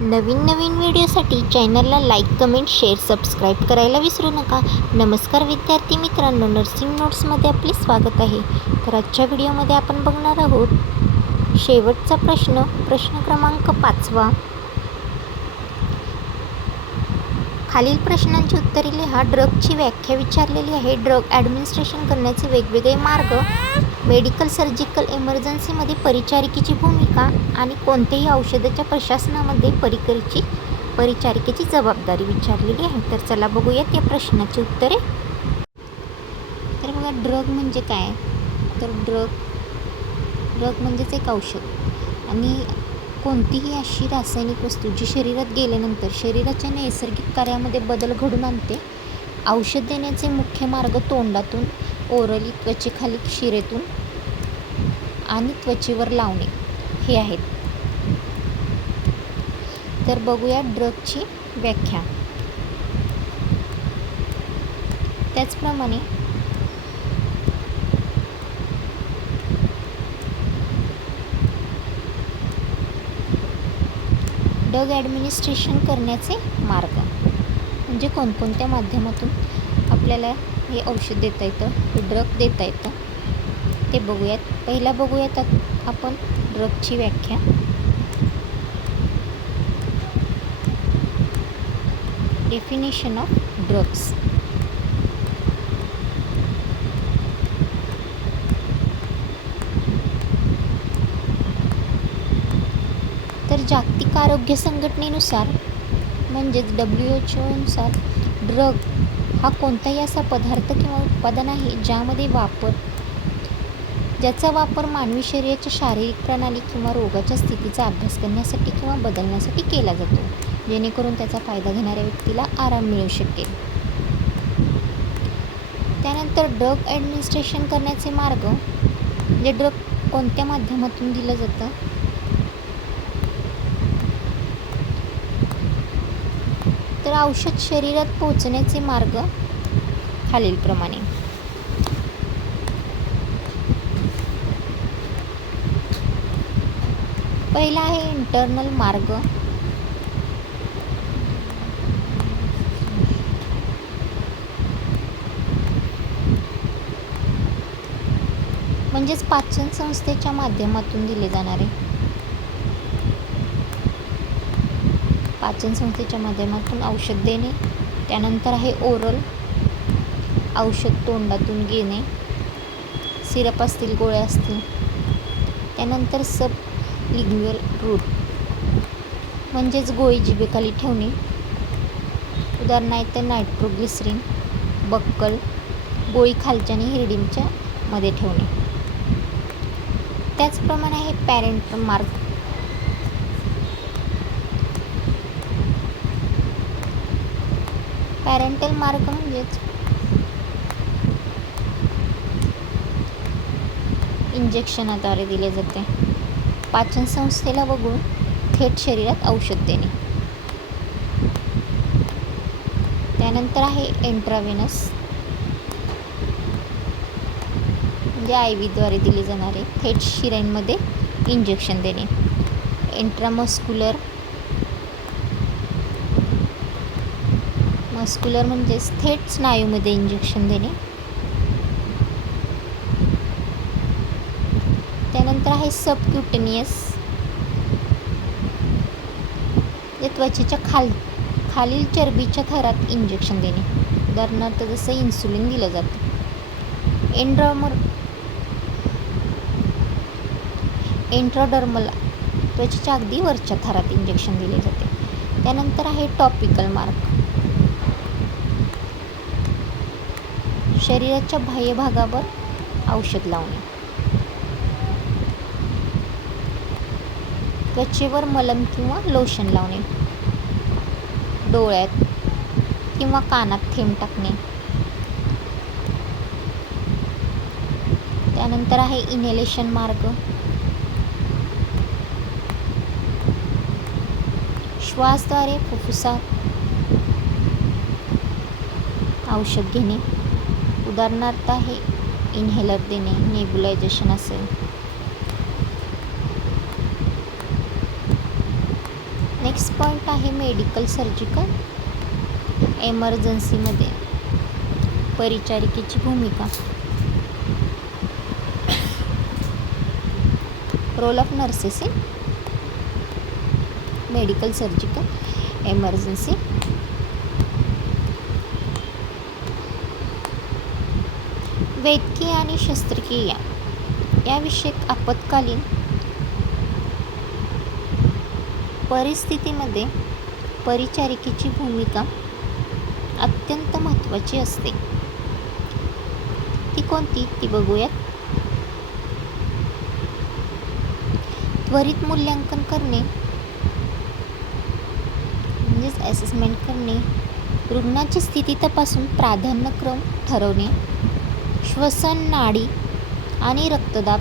नवीन व्हिडिओसाठी चॅनलला like, comment, share, subscribe करायला विसरू नका. नमस्कार विद्यार्थी मित्रांनो, नर्सिंग नोट्समध्ये आपले स्वागत आहे. तर आजच्या व्हिडिओमध्ये आपण बघणार आहोत शेवटचा प्रश्न क्रमांक 5. खालील प्रश्नांची उत्तरे लिहा. ड्रगची व्याख्या विचारलेली आहे. ड्रग ॲडमिनिस्ट्रेशन करण्याचे वेगवेगळे मार्ग, मेडिकल सर्जिकल इमर्जन्सीमध्ये परिचारिकेची भूमिका आणि कोणत्याही औषधाच्या प्रशासनामध्ये परिचारिकेची जबाबदारी विचारलेली आहे. तर चला बघूयात या प्रश्नाची उत्तरे. तर बघा, ड्रग म्हणजे काय? तर ड्रग म्हणजेच एक औषध आणि कोणतीही अशी रासायनिक वस्तू जी शरीरात गेल्यानंतर शरीराच्या नैसर्गिक कार्यामध्ये बदल घडून आणते. औषध देण्याचे मुख्य मार्ग तोंडातून, ओरली, त्वचेखाली, शिरेतून आणि त्वचेवर लावणे हे आहेत. तर बघूया ड्रगची व्याख्या. त्याचप्रमाणे ड्रग ॲडमिनिस्ट्रेशन करण्याचे मार्ग म्हणजे कोणकोणत्या माध्यमातून आपल्याला हे औषध देता येतं, हे ड्रग देता येतं ते बघूयात. पहिला बघूयात आपण ड्रगची व्याख्या. Definition of drugs. तर जागतिक आरोग्य संघटनेनुसार म्हणजेच WHO नुसार ड्रग हा कोणताही असा पदार्थ किंवा उत्पादन आहे ज्याचा वापर मानवी शरीराच्या शारीरिक प्रणाली किंवा रोगाच्या स्थितीचा अभ्यास करण्यासाठी किंवा बदलण्यासाठी केला जातो, जेणेकरून त्याचा फायदा घेणाऱ्या व्यक्तीला आराम मिळू शकेल. त्यानंतर ड्रग ॲडमिनिस्ट्रेशन करण्याचे मार्ग म्हणजे ड्रग कोणत्या माध्यमातून दिलं जातं. तर औषध शरीरात पोहोचण्याचे मार्ग खालीलप्रमाणे. पहिला आहे इंटरनल मार्ग. म्हणजेच पाचन संस्थेच्या माध्यमातून दिले जाणारे. पाचन संस्थेच्या माध्यमातून औषध देणे. त्यानंतर आहे ओरल, औषध तोंडातून घेणे, सिरप असतील, गोळ्या असतील. त्यानंतर सब लिंग्युअल रूट म्हणजेच गोळी जिभेखाली ठेवणे. उदाहरणार्थ नायट्रोग्लिसरीन, बक्कल, गोळी खालच्या आणि हिरडीच्या मध्ये ठेवणे. त्याचप्रमाणे आहे पॅरेंटल मार्ग. पॅरेंटल मार्ग म्हणजेच इंजेक्शनाद्वारे दिले जाते. पाचन संस्थेला वगळून थेट शरीरात औषध देणे. त्यानंतर आहे इंट्राव्हेनस म्हणजे IV द्वारे दिले जाणारे थेट शिरांमध्ये इंजेक्शन देणे. इंट्रामस्क्युलर म्हणजेच थेट स्नायूमध्ये इंजेक्शन देणे. त्यानंतर आहे सबक्युटेनियस जे त्वचेच्या खालील चरबीच्या थरात इंजेक्शन देणे. उदाहरणार्थ जसं इन्सुलिन दिलं जातं. इंट्राडर्मल त्वचेच्या अगदी वरच्या थरात इंजेक्शन दिले जाते. त्यानंतर आहे टॉपिकल मार्ग. शरीराच्या बाह्य भागावर औषध लावणे. त्वचेवर मलम किंवा लोशन लावणे. डोळ्यात किंवा कानात थेंब टाकणे. त्यानंतर आहे इनहेलेशन मार्ग. श्वासद्वारे फुफ्फुसात औषध घेणे. उदाहरणार्थ आहे इन्हेलर देणे, नेब्युलायझेशन असेल. नेक्स्ट पॉईंट आहे मेडिकल सर्जिकल एमर्जन्सीमध्ये परिचारिकेची भूमिका. Role of nurses in medical surgical emergency. वैद्यकीय आणि शस्त्रक्रिया याविषयक आपत्कालीन परिस्थितीमध्ये परिचारिकेची भूमिका अत्यंत महत्त्वाची असते. ती कोणती ती बघूयात. त्वरित मूल्यांकन करणे म्हणजेच असेसमेंट करणे, रुग्णाची स्थिती तपासून प्राधान्यक्रम ठरवणे, श्वसन, नाडी आणि रक्तदाब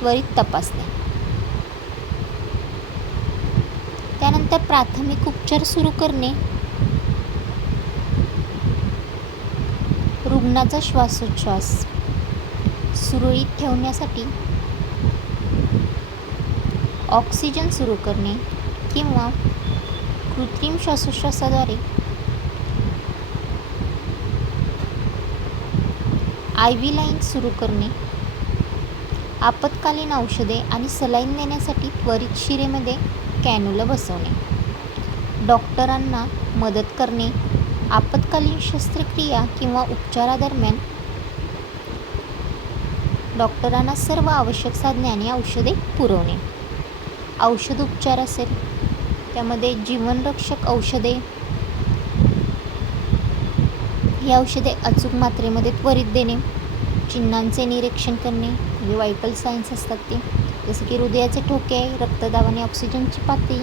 त्वरित तपासणे. त्यानंतर प्राथमिक उपचार सुरू करणे, रुग्णाचा श्वासोच्छ्वास सुरळीत ठेवण्यासाठी ऑक्सिजन सुरू करणे किंवा कृत्रिम श्वासोच्छ्वासाद्वारे IV लाईन सुरू करणे, आपत्कालीन औषधे आणि सलाईन देण्यासाठी त्वरित शिरेमध्ये कॅन्युला बसवणे, डॉक्टरांना मदत करणे, आपत्कालीन शस्त्रक्रिया किंवा उपचारादरम्यान डॉक्टरांना सर्व आवश्यक साधने आणि औषधे पुरवणे. औषध उपचार असेल त्यामध्ये जीवनरक्षक औषधे, ही औषधे अचूक मात्रेमध्ये त्वरित देणे, चिन्हांचे निरीक्षण करणे म्हणजे वायटल सायन्स असतात ते, जसं की हृदयाचे ठोके, रक्तदाब आणि ऑक्सिजनची पातळी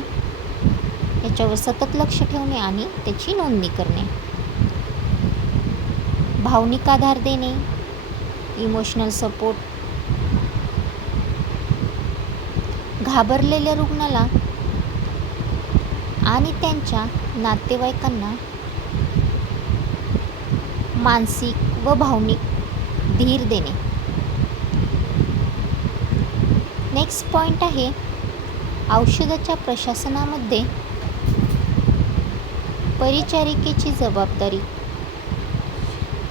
याच्यावर सतत लक्ष ठेवणे आणि त्याची नोंदणी करणे. भावनिक आधार देणे, इमोशनल सपोर्ट, घाबरलेल्या रुग्णाला आणि त्यांच्या नातेवाईकांना मानसिक व भावनिक धीर देणे. नेक्स्ट पॉईंट आहे औषधाच्या प्रशासनामध्ये परिचारिकेची जबाबदारी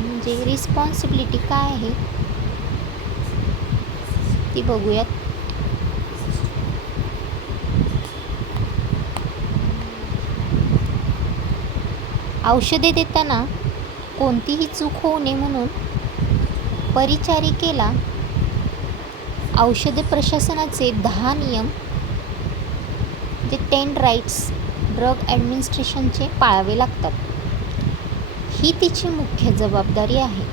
म्हणजे रिस्पॉन्सिबिलिटी काय आहे ती बघूयात. औषधे देताना कोणतीही चूक होऊ नये म्हणून परिचारिकेला औषध प्रशासनाचे 10 नियम जे 10 राईट्स ड्रग ॲडमिनिस्ट्रेशनचे पाळावे लागतात. ही तिची मुख्य जबाबदारी आहे.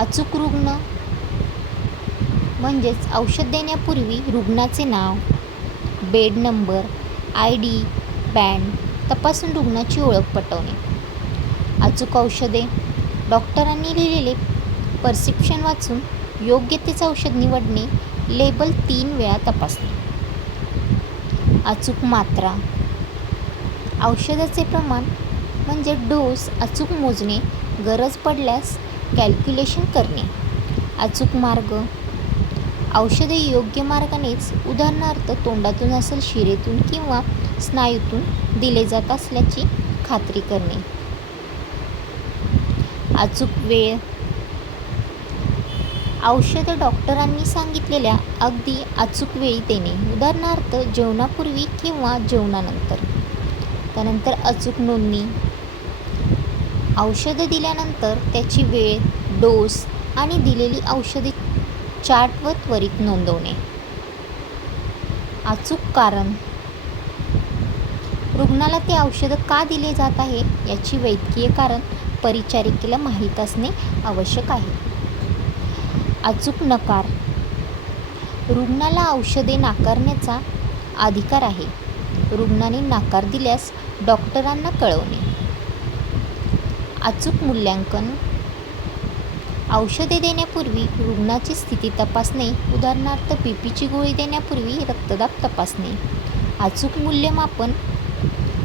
अचूक रुग्ण म्हणजेच औषध देण्यापूर्वी रुग्णाचे नाव, बेड नंबर, ID, बँड तपासून रुग्णाची ओळख पटवणे. अचूक औषधे, डॉक्टरांनी लिहिलेले प्रिस्क्रिप्शन वाचून योग्य तेच औषध निवडणे, लेबल 3 वेळा तपासणे. अचूक मात्रा, औषधाचे प्रमाण म्हणजे डोस अचूक मोजणे, गरज पडल्यास कॅल्क्युलेशन करणे. अचूक मार्ग, औषधे योग्य मार्गानेच उदाहरणार्थ तोंडातून असेल शिरेतून किंवा स्नायूतून दिले जात असल्याची खात्री करणे. अचूक वेळ, औषध डॉक्टरांनी सांगितलेल्या अगदी अचूक वेळी देणे, उदाहरणार्थ जेवणापूर्वी किंवा जेवणानंतर. त्यानंतर अचूक नोंदणी, औषध दिल्यानंतर त्याची वेळ, डोस आणि दिलेली औषधे चार्टवर त्वरित नोंदवणे. अचूक कारण, रुग्णाला ते औषध का दिले जात आहे याची वैद्यकीय कारण परिचारिकेला माहीत असणे आवश्यक आहे. अचूक नकार, रुग्णाला औषधे नाकारण्याचा अधिकार आहे. रुग्णाने नकार दिल्यास डॉक्टरांना कळवणे. अचूक मूल्यांकन, औषधे देण्यापूर्वी रुग्णाची स्थिती तपासणे, उदाहरणार्थ BPची गोळी देण्यापूर्वी रक्तदाब तपासणे. अचूक मूल्यमापन,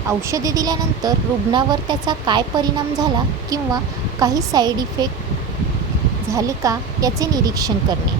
औषधे दिल्यानंतर रुग्णावर त्याचा काय परिणाम झाला किंवा काही साईड इफेक्ट झाले का याचे निरीक्षण करणे.